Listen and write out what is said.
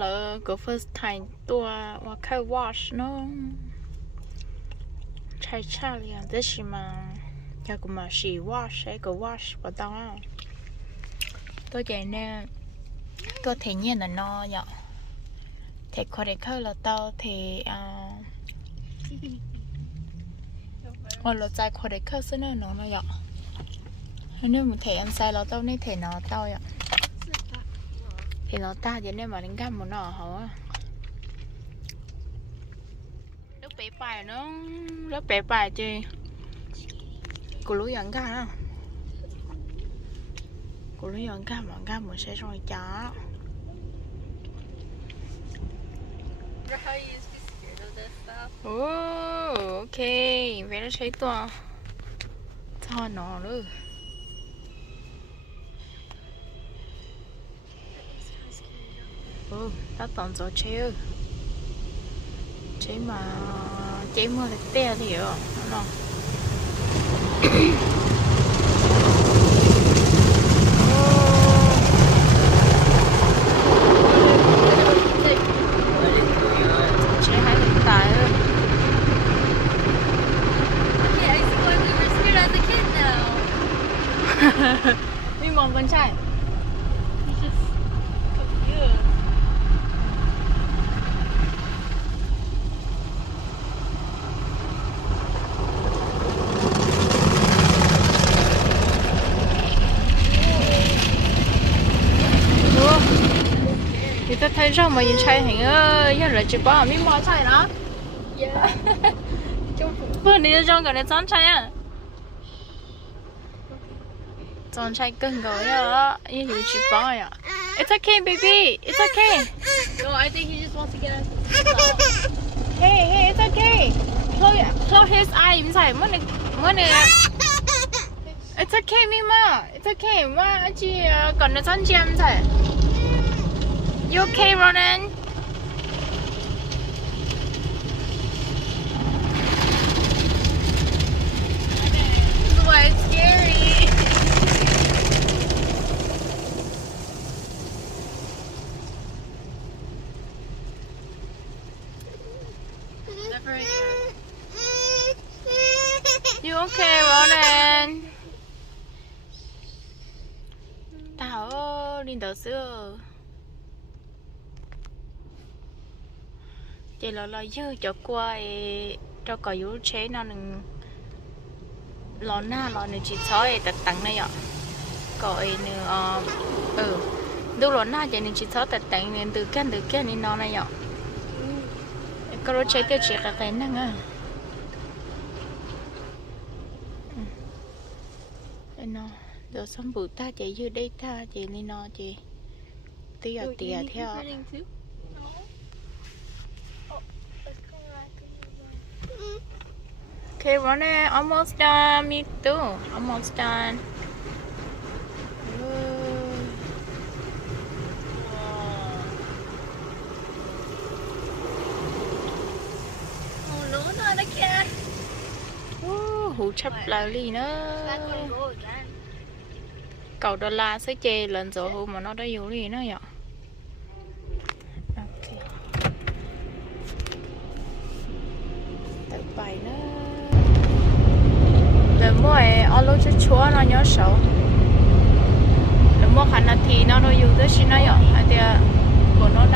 là cái first time tua và cái wash nó chạy cha liền thế gì mà cho cũng mà xì wash cái wash vào đó tôi chạy nè tôi thấy nhiên là no nhở thì có thể khơi là tao thì là tại có thể khơi xin nó nhở nếu mình thấy ăn sai là tao nên thấy nó tao nhở thì nó ta vậy nên mà đến găm một nọ hả lớp bé bài nó lớp bé bài chứ cô lúa dẫn cả cô lúa dẫn cả mà găm một xe rồi chó ok vậy nó thấy to to nó nữa ta toàn gió chế chế mà chế mưa là tè thì ở nó chế hai hiện tại mi mong con trai thì tôi thấy sao mà nhìn trai hình ơi giờ là chỉ bảo mi mò trai đó bữa đi trong cái này chọn trai à chọn trai cưng rồi á như hiểu chỉ bảo à it's okay baby it's okay No, I think he just wants to get us. hey it's okay close his eye im sai mới này it's okay mi ma it's okay ma chỉ còn nó chọn chém sai you okay Ronan This is why it's scary. you okay Ronan tao ơi đi đỡ xưa chị là dư cho qua cho có yếu chế nó đừng lò này chỉ sói tật tặng này ạ coi nữa đâu lò na vậy nên chỉ sói tật tặng nên từ cái nên nó này ạ có đồ chế tiêu chỉ cái năng à nó đồ xong bự ta chị dư đây ta chị nên nó chị tìa theo okay, Rona, almost done. Me too. Almost done. Oh no, not again. Hú chấp lại đi nữa. That's gonna go again. Cậu đô la sẽ chê lần rồi hú mà nó đã vô đi nữa vậy. Ok. Tự bài nữa. Để mua ở lối cho chúa nó nhớ sầu để mua khả năng thì nó đâu dùng tới xin nó vậy hay thì của nó